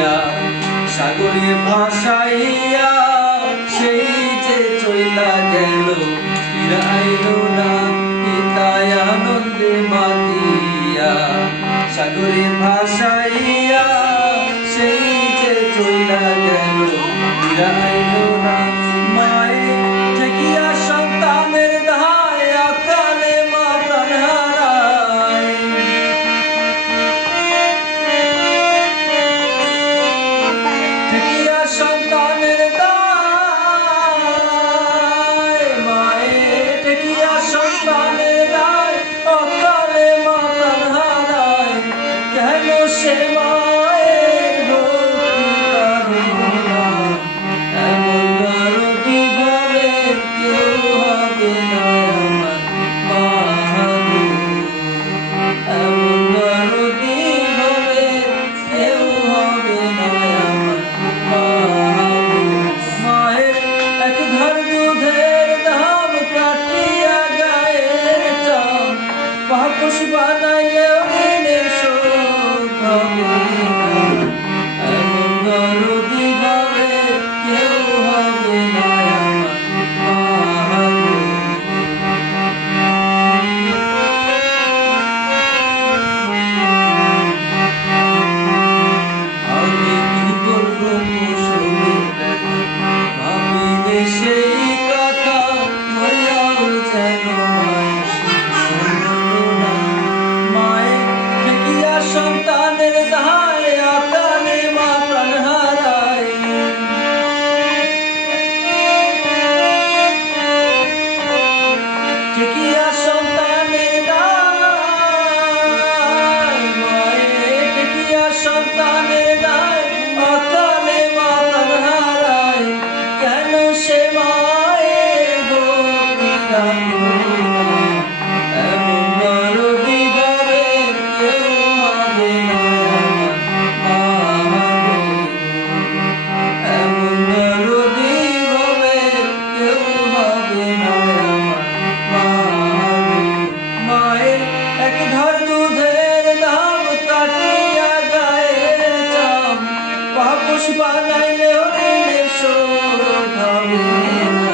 দিয়া সাগরে ভাসাইয়া সেই যে চইলা গেল ফিরাইল না পিতায় আনন্দে মাতিয়া সাগরে ভাসাইয়া সেই যে চইলা গেল ফিরাইল না মায়ে ঠেকিয়া সন্তানের দায় আকালে মা প্রাণ হারায় ঠেকিয়া সন্তানের দায় মায়ে ঠেকিয়া সন্তানের দায় অকালে মা প্রাণ হারায় কেন সে মায়ের ভক্তি করে না এমন দরদি ভাবে কেউ হবে না আমার মা গো এমন দরদি ভাবে কেউ হবে না আমার মা গো মায়ের এক ধার দুধের দাম কাটিয়া গায়ের চাম মহাপুষ বানাইলেও ঋণের শোধ হবে না এমন দরদি ভাবে কেউ হবে না আমার মা গো আমি কি বলবো কুসুমের ব্যথা ভাবিলে সেই কথা মরিয়াও যেন মায়ের ঠেকিয়া সন্তানের দায় আকালে মা প্রাণ হারায় ঠেকিয়া সন্তানের দায় মায়ের ঠেকিয়া সন্তানের দায় আকালে মা প্রাণ হারায় কেন সে মায়ের ভক্তি রাখে না এমন দরদি ভাবে কেউ হবে না আমার মা গো এমন দরদি ভাবে কেউ হবে না আমার মা গো মায়ের এক ধার দুধের দাম কাটিয়া গায়ের চাম পাপুষ বানাইলেও ঋণের শোধ হবে না